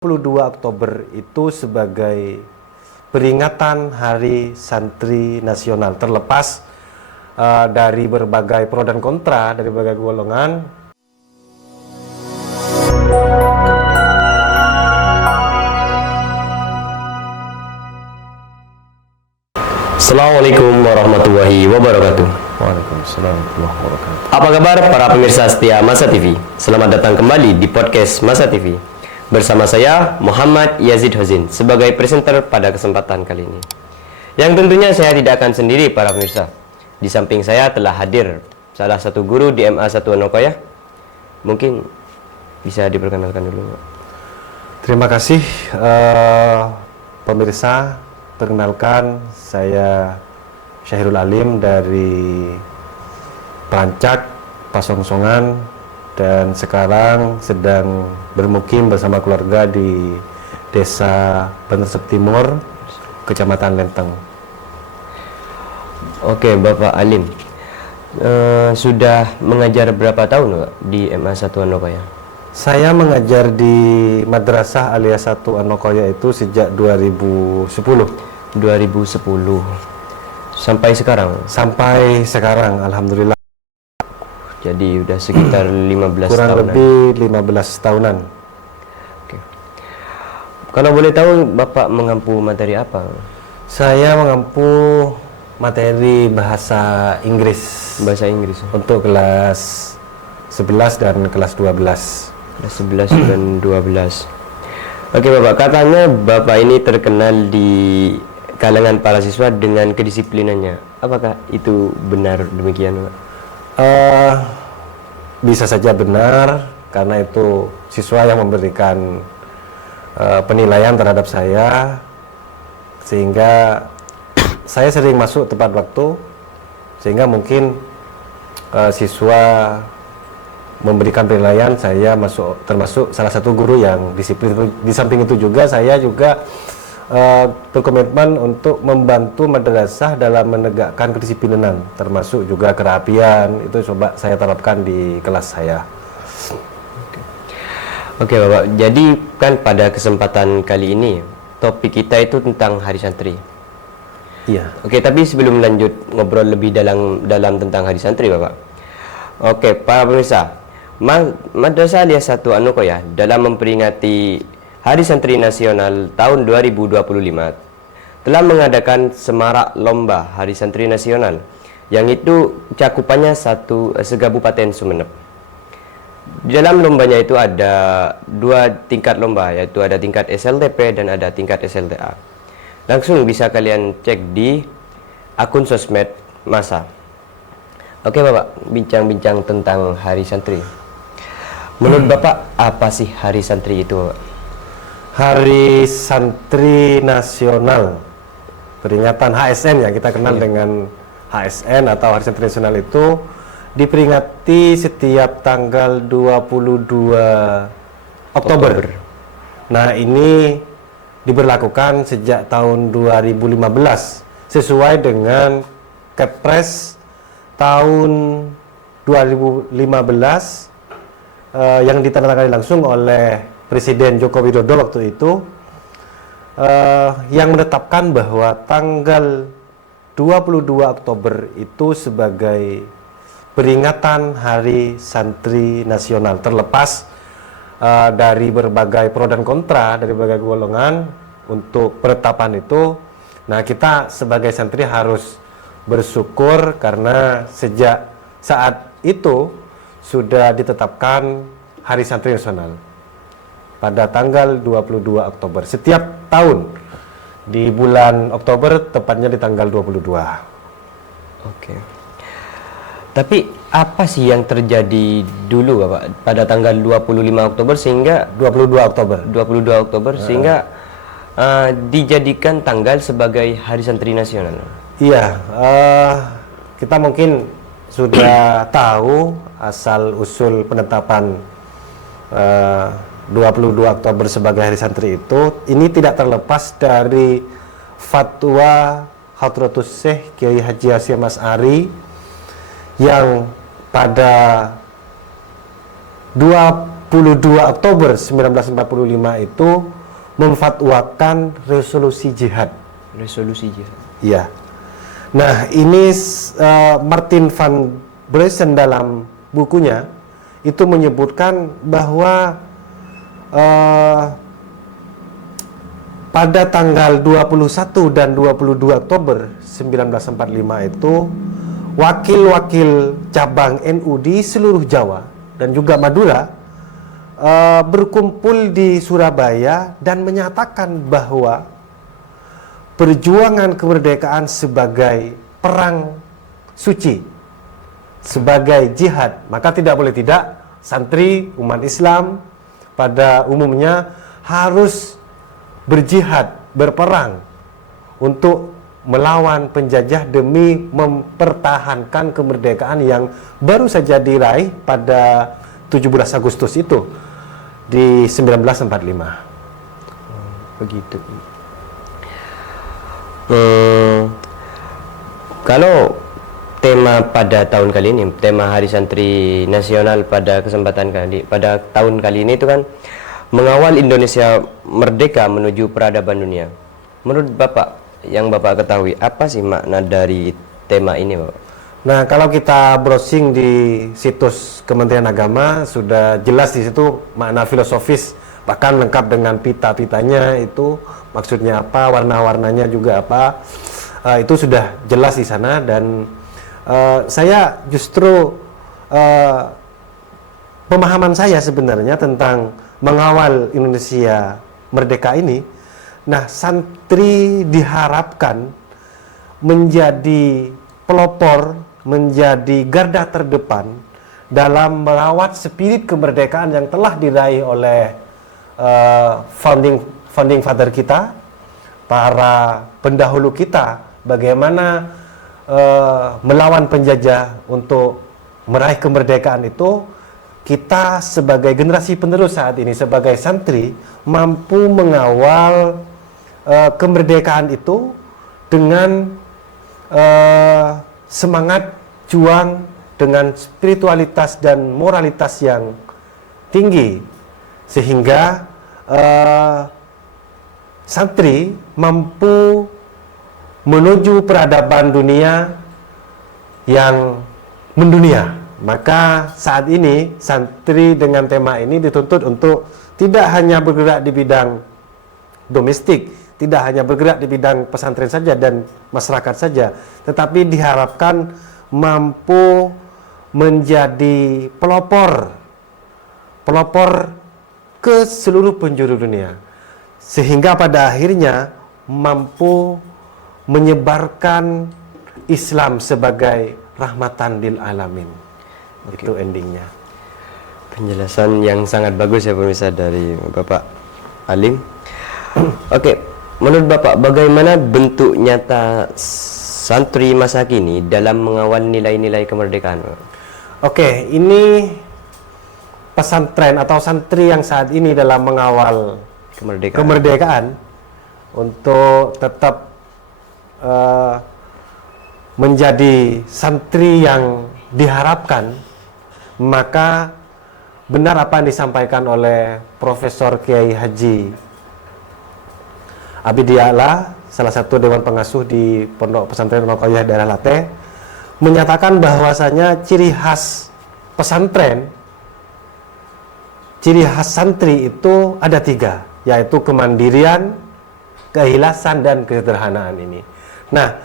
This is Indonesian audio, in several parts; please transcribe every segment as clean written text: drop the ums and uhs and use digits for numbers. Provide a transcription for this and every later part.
22 Oktober itu sebagai peringatan Hari Santri Nasional, terlepas dari berbagai pro dan kontra dari berbagai golongan. Assalamualaikum warahmatullahi wabarakatuh. Waalaikumsalam warahmatullahi wabarakatuh. Apa kabar para pemirsa setia Masa TV? Selamat datang kembali di podcast Masa TV. Bersama saya Muhammad Yazid Hozin sebagai presenter pada kesempatan kali ini. Yang tentunya saya tidak akan sendiri para pemirsa. Di samping saya telah hadir salah satu guru di MA 1 Anokoya. Mungkin bisa diperkenalkan dulu. Terima kasih pemirsa. Perkenalkan, saya Syahrul Alim dari Pelancak, Pasongsongan, dan sekarang sedang bermukim bersama keluarga di Desa Penersep Timur, Kecamatan Lenteng. Oke, Bapak Alim, sudah mengajar berapa tahun Pak, di MA 1 Anokoya? Saya mengajar di Madrasah Aliyah 1 Anokoya itu sejak 2010. 2010 sampai sekarang. Sampai sekarang, alhamdulillah. Jadi udah sekitar 15 kurang tahunan. lebih 15 tahunan. Oke. Kalau boleh tahu Bapak mengampu materi apa? Saya mengampu materi bahasa Inggris Bahasa Inggris. untuk kelas 11 dan kelas 12. Kelas 11 dan 12. Oke Bapak, katanya Bapak ini terkenal di kalangan para siswa dengan kedisiplinannya. Apakah itu benar demikian Pak? Bisa saja benar, karena itu siswa yang memberikan penilaian terhadap saya, sehingga saya sering masuk tepat waktu, sehingga mungkin siswa memberikan penilaian saya termasuk salah satu guru yang disiplin. Di samping itu juga saya juga berkomitmen untuk membantu madrasah dalam menegakkan kedisiplinan, termasuk juga kerapian. Itu coba saya terapkan di kelas saya. Oke Bapak, jadi kan pada kesempatan kali ini topik kita itu tentang Hari Santri. Iya. Oke, tapi sebelum lanjut ngobrol lebih dalam tentang Hari Santri Bapak. Oke, para pemirsa, Madrasah Aliyah 1 Anokoya dalam memperingati Hari Santri Nasional tahun 2025 telah mengadakan semarak lomba Hari Santri Nasional, yang itu cakupannya segabupaten Sumeneb. Di dalam lombanya itu ada dua tingkat lomba, yaitu ada tingkat SLTP dan ada tingkat SLTA. Langsung bisa kalian cek di akun sosmed Masa. Oke Bapak, bincang-bincang tentang Hari Santri. Menurut Bapak, apa sih Hari Santri itu Bapak? Hari Santri Nasional, peringatan HSN ya, kita kenal dengan HSN atau Hari Santri Nasional, itu diperingati setiap tanggal 22 Oktober. Nah, ini diberlakukan sejak tahun 2015 sesuai dengan Kepres tahun 2015 yang ditandatangani langsung oleh Presiden Joko Widodo waktu itu, yang menetapkan bahwa tanggal 22 Oktober itu sebagai peringatan Hari Santri Nasional, terlepas dari berbagai pro dan kontra dari berbagai golongan untuk penetapan itu. Nah, kita sebagai santri harus bersyukur karena sejak saat itu sudah ditetapkan Hari Santri Nasional pada tanggal 22 Oktober setiap tahun di bulan Oktober, tepatnya di tanggal 22. Oke. Tapi apa sih yang terjadi dulu Bapak pada tanggal 25 Oktober sehingga 22 Oktober sehingga dijadikan tanggal sebagai Hari Santri Nasional? Iya, kita mungkin sudah tahu asal usul penetapan 22 Oktober sebagai Hari Santri itu. Ini tidak terlepas dari fatwa Hadratus Syekh Kiai Haji Hasyim Asy'ari yang pada 2 Oktober 1945 itu memfatwakan resolusi jihad. Resolusi jihad. Ya. Nah, ini Martin van Bresen dalam bukunya itu menyebutkan bahwa pada tanggal 21 dan 22 Oktober 1945 itu wakil-wakil cabang NU di seluruh Jawa dan juga Madura berkumpul di Surabaya dan menyatakan bahwa perjuangan kemerdekaan sebagai perang suci, sebagai jihad, maka tidak boleh tidak santri umat Islam pada umumnya harus berjihad, berperang untuk melawan penjajah demi mempertahankan kemerdekaan yang baru saja diraih pada 17 Agustus itu di 1945. Begitu. Kalau tema pada tahun kali ini, tema Hari Santri Nasional pada tahun kali ini itu kan mengawal Indonesia merdeka menuju peradaban dunia. Menurut Bapak, yang Bapak ketahui, apa sih makna dari tema ini, Bapak? Nah, kalau kita browsing di situs Kementerian Agama sudah jelas di situ makna filosofis, bahkan lengkap dengan pita-pitanya itu maksudnya apa, warna-warnanya juga apa, itu sudah jelas di sana. Dan saya justru pemahaman saya sebenarnya tentang mengawal Indonesia merdeka ini, nah santri diharapkan menjadi pelopor, menjadi garda terdepan dalam merawat spirit kemerdekaan yang telah diraih oleh founding father kita, para pendahulu kita, bagaimana melawan penjajah untuk meraih kemerdekaan itu. Kita sebagai generasi penerus saat ini, sebagai santri, mampu mengawal kemerdekaan itu dengan semangat juang, dengan spiritualitas dan moralitas yang tinggi, sehingga santri mampu menuju peradaban dunia yang mendunia. Maka saat ini santri dengan tema ini dituntut untuk tidak hanya bergerak di bidang domestik, tidak hanya bergerak di bidang pesantren saja dan masyarakat saja, tetapi diharapkan mampu menjadi pelopor ke seluruh penjuru dunia, sehingga pada akhirnya mampu menyebarkan Islam sebagai rahmatan lil alamin. Itu endingnya. Penjelasan yang sangat bagus ya pemirsa dari Bapak Alim. Oke, menurut Bapak bagaimana bentuk nyata santri masa kini dalam mengawal nilai-nilai kemerdekaan? Oke, ini pesantren atau santri yang saat ini dalam mengawal kemerdekaan untuk tetap menjadi santri yang diharapkan, maka benar apa yang disampaikan oleh Profesor Kiai Haji Abidiala, salah satu Dewan Pengasuh di Pondok Pesantren Rokoyah daerah Lateh, menyatakan bahwasanya ciri khas pesantren, ciri khas santri itu ada 3, yaitu kemandirian, keikhlasan, dan kesederhanaan ini. Nah,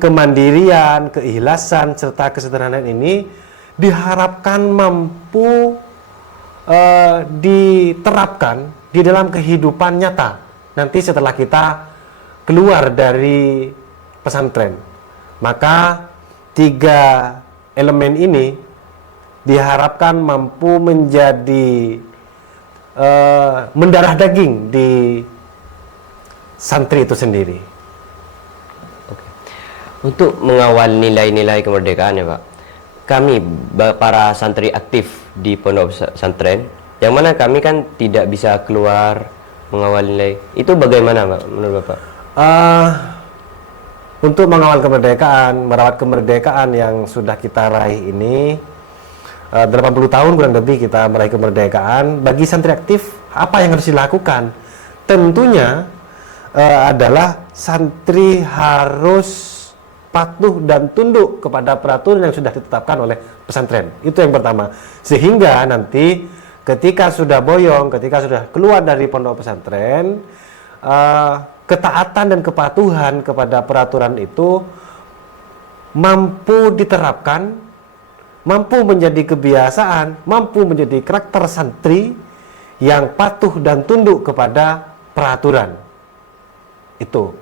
kemandirian, keikhlasan, serta kesederhanaan ini diharapkan mampu diterapkan di dalam kehidupan nyata nanti setelah kita keluar dari pesantren. Maka 3 elemen ini diharapkan mampu menjadi mendarah daging di santri itu sendiri. Untuk mengawal nilai-nilai kemerdekaan ya Pak, kami para santri aktif di pondok pesantren, yang mana kami kan tidak bisa keluar mengawal nilai, itu bagaimana Pak menurut Bapak? Untuk mengawal kemerdekaan, merawat kemerdekaan yang sudah kita raih ini, 80 tahun kurang lebih kita meraih kemerdekaan. Bagi santri aktif, apa yang harus dilakukan? Tentunya adalah santri harus patuh dan tunduk kepada peraturan yang sudah ditetapkan oleh pesantren. Itu yang pertama. Sehingga nanti ketika sudah boyong, ketika sudah keluar dari pondok pesantren, ketaatan dan kepatuhan kepada peraturan itu mampu diterapkan, mampu menjadi kebiasaan, mampu menjadi karakter santri yang patuh dan tunduk kepada peraturan. Itu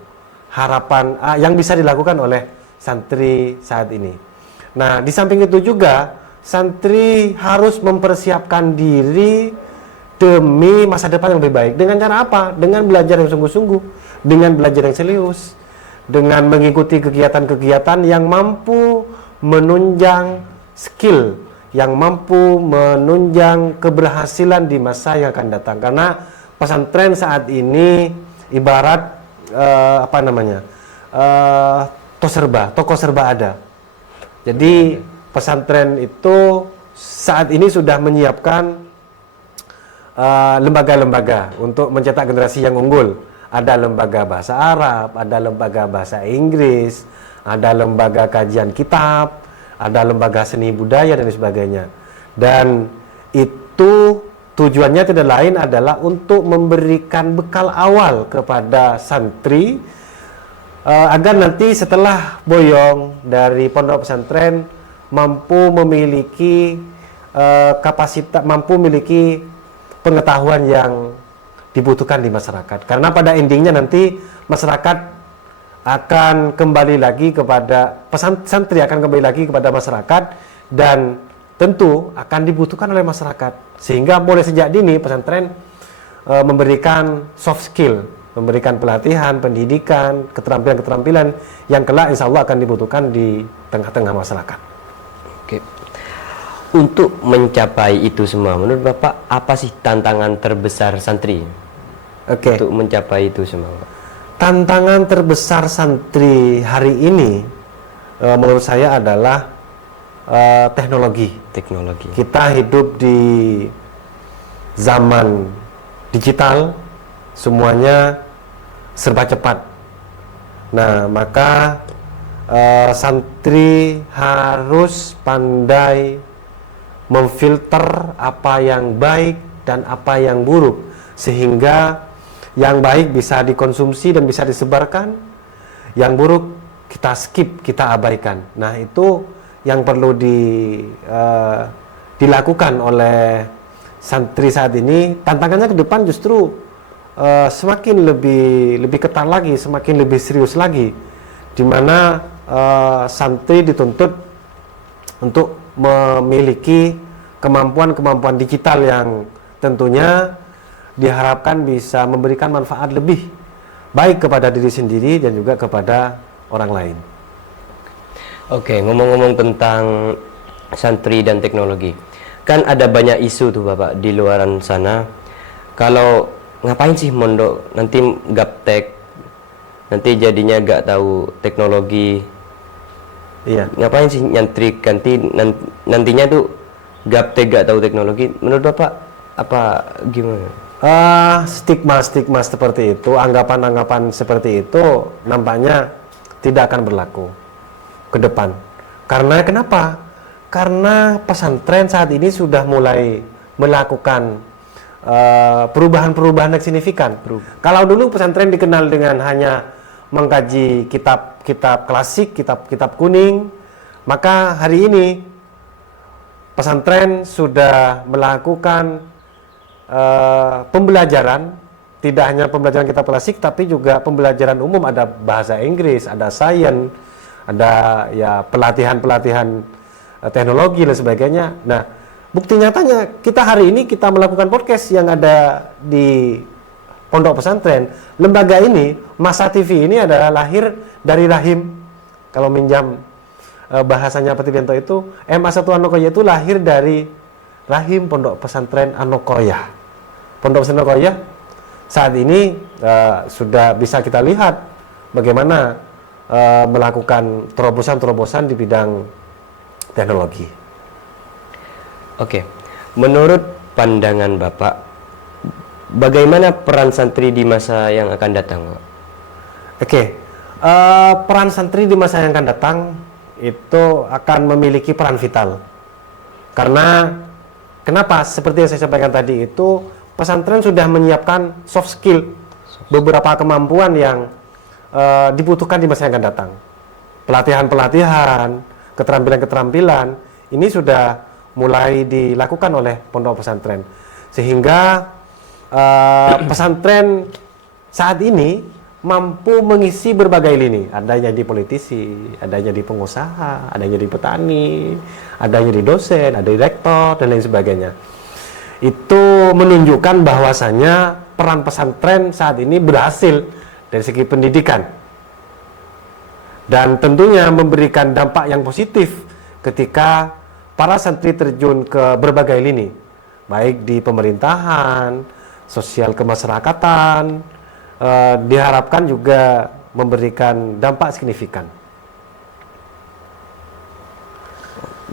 harapan yang bisa dilakukan oleh santri saat ini. Nah, di samping itu juga santri harus mempersiapkan diri demi masa depan yang lebih baik. Dengan cara apa? Dengan belajar yang sungguh-sungguh, dengan belajar yang serius, dengan mengikuti kegiatan-kegiatan yang mampu menunjang skill, yang mampu menunjang keberhasilan di masa yang akan datang. Karena pesantren saat ini ibarat toko serba ada. Jadi pesantren itu saat ini sudah menyiapkan lembaga-lembaga untuk mencetak generasi yang unggul. Ada lembaga bahasa Arab, ada lembaga bahasa Inggris, ada lembaga kajian kitab, ada lembaga seni budaya dan sebagainya. Dan itu tujuannya tidak lain adalah untuk memberikan bekal awal kepada santri agar nanti setelah boyong dari pondok pesantren mampu memiliki kapasitas, mampu memiliki pengetahuan yang dibutuhkan di masyarakat. Karena pada endingnya nanti masyarakat akan kembali lagi kepada santri akan kembali lagi kepada masyarakat dan tentu akan dibutuhkan oleh masyarakat. Sehingga mulai sejak dini pesantren memberikan soft skill, memberikan pelatihan, pendidikan, keterampilan-keterampilan yang kelak insya Allah akan dibutuhkan di tengah-tengah masyarakat. Oke. Untuk mencapai itu semua, menurut Bapak apa sih tantangan terbesar santri? Oke. Untuk mencapai itu semua, Pak. Tantangan terbesar santri hari ini menurut saya adalah teknologi. Kita hidup di zaman digital, semuanya serba cepat. Nah, maka santri harus pandai memfilter apa yang baik dan apa yang buruk, sehingga yang baik bisa dikonsumsi dan bisa disebarkan, yang buruk kita skip, kita abaikan. Nah, itu yang perlu dilakukan oleh santri saat ini. Tantangannya ke depan justru semakin lebih ketat lagi, semakin lebih serius lagi, di mana santri dituntut untuk memiliki kemampuan-kemampuan digital yang tentunya diharapkan bisa memberikan manfaat lebih baik kepada diri sendiri dan juga kepada orang lain. Oke, ngomong-ngomong tentang santri dan teknologi, kan ada banyak isu tuh Bapak di luaran sana. Kalau ngapain sih mondok, nanti gaptek, nanti jadinya gak tahu teknologi. Iya. Ngapain sih nyantri nantinya tuh gaptek gak tahu teknologi? Menurut Bapak apa gimana? Stigma-stigma seperti itu, anggapan-anggapan seperti itu nampaknya tidak akan berlaku ke depan. Karena kenapa? Karena pesantren saat ini sudah mulai melakukan perubahan-perubahan yang signifikan. Kalau dulu pesantren dikenal dengan hanya mengkaji kitab-kitab klasik, kitab-kitab kuning, maka hari ini pesantren sudah melakukan pembelajaran, tidak hanya pembelajaran kitab klasik, tapi juga pembelajaran umum. Ada bahasa Inggris, ada sains, ada ya pelatihan-pelatihan teknologi dan sebagainya. Nah, bukti nyatanya kita hari ini kita melakukan podcast yang ada di pondok pesantren. Lembaga ini, Masa TV ini adalah lahir dari rahim, kalau minjam bahasanya Pak Tibianto itu, MA1 Anokoya itu lahir dari rahim pondok pesantren Anokoya. Pondok pesantren Anokoya saat ini sudah bisa kita lihat bagaimana melakukan terobosan-terobosan di bidang teknologi. Oke, menurut pandangan Bapak, bagaimana peran santri di masa yang akan datang, Pak? Oke, peran santri di masa yang akan datang itu akan memiliki peran vital. Karena kenapa? Seperti yang saya sampaikan tadi itu, pesantren sudah menyiapkan soft skill, beberapa kemampuan yang dibutuhkan di masa yang akan datang. Pelatihan-pelatihan, keterampilan-keterampilan ini sudah mulai dilakukan oleh pondok pesantren, sehingga pesantren saat ini mampu mengisi berbagai lini, adanya di politisi, adanya di pengusaha, adanya di petani, adanya di dosen, ada di rektor dan lain sebagainya. Itu menunjukkan bahwasannya peran pesantren saat ini berhasil dari segi pendidikan dan tentunya memberikan dampak yang positif ketika para santri terjun ke berbagai lini, baik di pemerintahan, sosial kemasyarakatan, diharapkan juga memberikan dampak signifikan.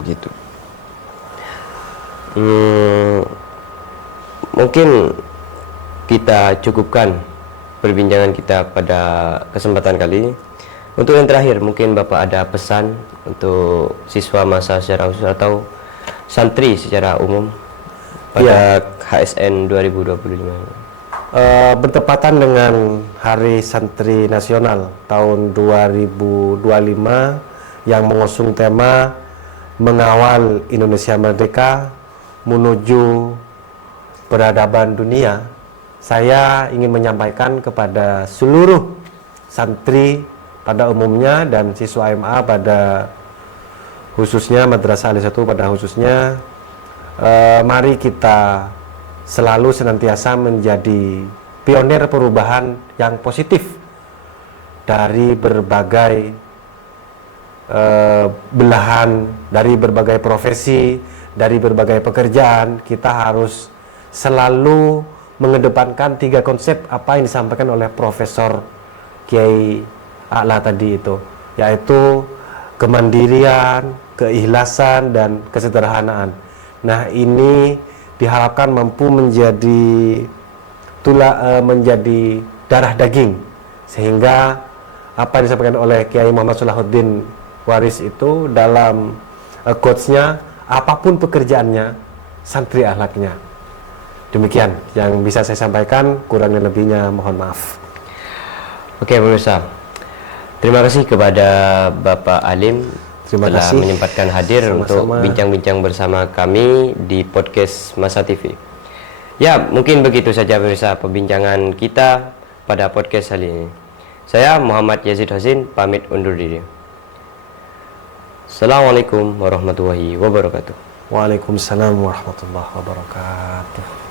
Gitu. Mungkin kita cukupkan perbincangan kita pada kesempatan kali ini. Untuk yang terakhir, mungkin Bapak ada pesan untuk siswa masa secara khusus atau santri secara umum pada HSN 2025. Bertepatan dengan Hari Santri Nasional tahun 2025 yang mengusung tema Mengawal Indonesia Merdeka menuju peradaban dunia, saya ingin menyampaikan kepada seluruh santri pada umumnya dan siswa MA pada khususnya, Madrasah Al-Satu pada khususnya, mari kita selalu senantiasa menjadi pionir perubahan yang positif dari berbagai belahan, dari berbagai profesi, dari berbagai pekerjaan. Kita harus selalu mengedepankan 3 konsep apa yang disampaikan oleh Profesor Kiai A'la tadi itu, yaitu kemandirian, keikhlasan, dan kesederhanaan. Nah, ini diharapkan mampu menjadi menjadi darah daging, sehingga apa yang disampaikan oleh Kiai Muhammad Salahuddin Waris itu dalam quotes-nya, apapun pekerjaannya, santri akhlaknya. Demikian yang bisa saya sampaikan, kurang dan lebihnya mohon maaf. Oke, pemirsa, terima kasih kepada Bapak Alim telah menyempatkan hadir untuk bincang-bincang bersama kami di podcast Masa TV. Ya, mungkin begitu saja pemirsa perbincangan kita pada podcast kali ini. Saya Muhammad Yazid Hasin pamit undur diri. Assalamualaikum warahmatullahi wabarakatuh. Waalaikumsalam warahmatullahi wabarakatuh.